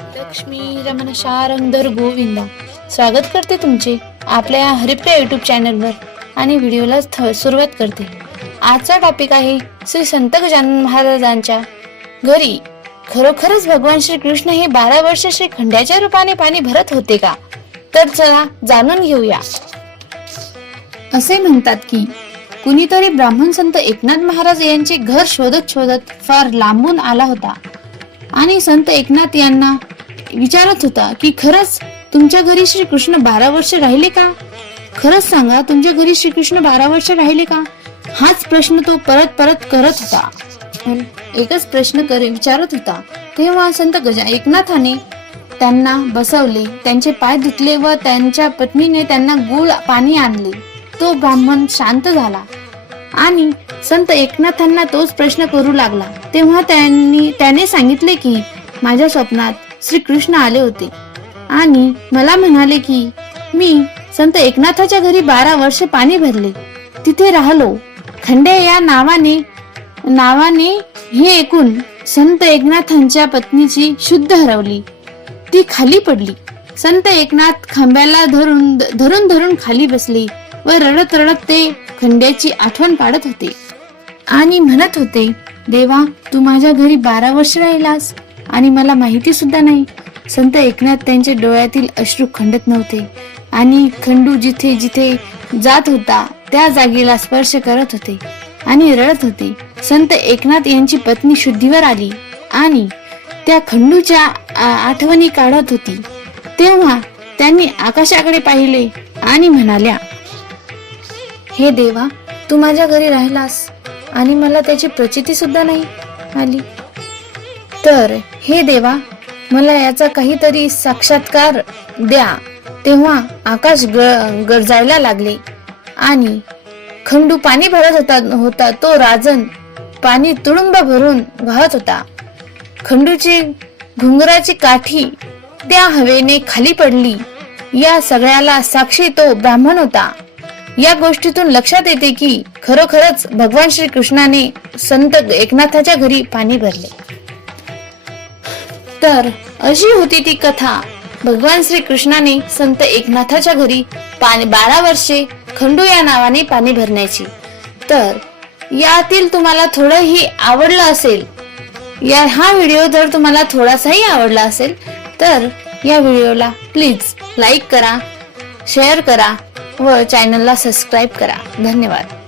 लक्ष्मी रमण शारंगधर गोविंदा. स्वागत करते तुमचे आपल्या या हरिप्रिया युट्यूब चॅनलवर आणि व्हिडिओला थ- सुरुवात करते. आजचा टॉपिक आहे श्री संत गजानन महाराजांच्या घरी. खरोखरच भगवान श्री कृष्ण हे बारा वर्ष श्री खंड्याच्या रूपाने पाणी भरत होते का? तर चला जाणून घेऊया. असे म्हणतात की कुणीतरी ब्राह्मण संत एकनाथ महाराज यांचे घर शोधत शोधत फार लांबून आला होता. आणि संत एकनाथ यांना विचारत होता की खरंच तुमच्या घरी श्रीकृष्ण बारा वर्ष राहिले का? खरंच सांगा तुमच्या घरी श्रीकृष्ण बारा वर्ष राहिले का? हाच प्रश्न तो परत परत करत होता. एकच प्रश्न करे विचारत होता. तेव्हा संत गजा एकनाथाने त्यांना बसवले त्यांचे पाय धुतले व त्यांच्या पत्नीने त्यांना गुळ पाणी आणले. तो ब्राह्मण शांत झाला आणि संत एकनाथांना तोच प्रश्न करू लागला. तेव्हा त्यांनी त्याने सांगितले की माझ्या स्वप्नात श्रीकृष्ण आले होते. आणि मला म्हणाले की मी संत एकनाथाच्या घरी बारा वर्ष पाणी भरले. तिथे राहिलो. खंडे या नावाने नावाने हे ऐकून संत एकनाथांच्या पत्नीची शुद्ध हरवली. ती खाली पडली. संत एकनाथ खांब्याला धरून धरून धरून खाली बसले व रडत रडत ते खंड्याची आठवण पाडत होते. आणि म्हणत होते देवा तू माझ्या घरी बारा वर्ष राहिलास. आणि मला माहिती सुद्धा नाही. संत एकनाथ त्यांच्या डोळ्यातील अश्रू खंडत नव्हते. आणि खंडू जिथे जिथे जात होता त्या जागेला स्पर्श करत होते आणि रडत होते. संत एकनाथ यांची पत्नी शुद्धीवर आली आणि त्या खंडूच्या आठवणी काढत होती. तेव्हा त्यांनी आकाशाकडे पाहिले आणि म्हणाल्या हे देवा तू माझ्या घरी राहिलास आणि मला त्याची प्रचिती सुद्धा नाही आली. तर हे देवा मला याचा काहीतरी साक्षात्कार द्या. तेव्हा आकाश ग- गरजायला लागले. आणि खंडू पाणी भरत होता होता तो राजन पाणी तुडुंब भरून वाहत होता. खंडूची घुंगराची काठी त्या हवेने खाली पडली. या सगळ्याला साक्षी तो ब्राह्मण होता. या गोष्टीतून लक्षात येते की खरोखरच भगवान श्री कृष्णाने संत एकनाथाच्या घरी पाणी भरले. तर अशी होती ती कथा. भगवान श्री कृष्णाने संत एकनाथाच्या घरी पाणी बारा वर्षे खंडू या नावाने पाणी भरण्याची. तर यातील तुम्हाला थोडंही आवडलं असेल या हा व्हिडिओ जर तुम्हाला थोडासाही आवडला असेल तर या व्हिडिओला प्लीज लाईक करा शेअर करा व चॅनलला सबस्क्राईब करा. धन्यवाद.